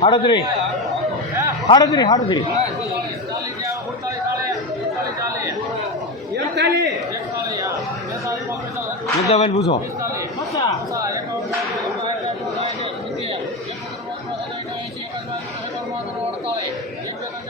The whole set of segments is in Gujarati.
આડત્રીસ આડત્રીસ આડત્રીસ મુદ્દાબેન પૂછો.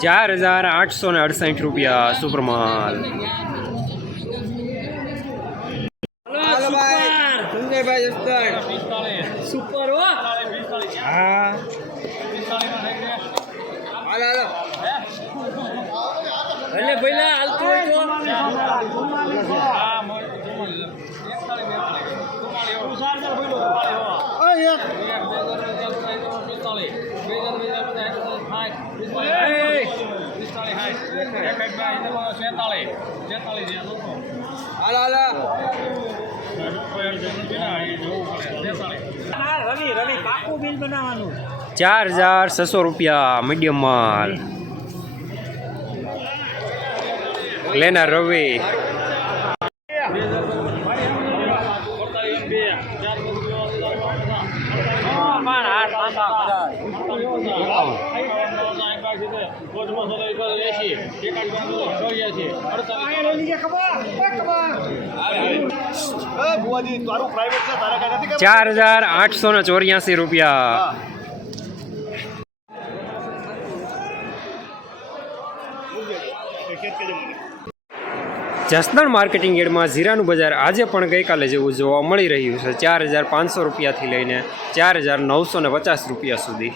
ચાર હજાર આઠસો ને અડસઠ રૂપિયા સુપરમાલ સંજયભાઈ જસદણ સુપર હો હા હાલો હાલો એટલે ભાઈ હાલતું હોય તો ચાર હજાર છસો રૂપિયા મીડિયમ માલ. લેનાર રવિ. ચાર હજાર આઠસો ને ચોર્યાસી રૂપિયા જસદણ માર્કેટિંગ યાર્ડમાં જીરાનું બજાર આજે પણ ગઈકાલે જેવું જોવા મળી રહ્યું છે. ચાર હજાર પાંચસો રૂપિયાથી લઈને ચાર હજાર નવસો ને પચાસ રૂપિયા સુધી.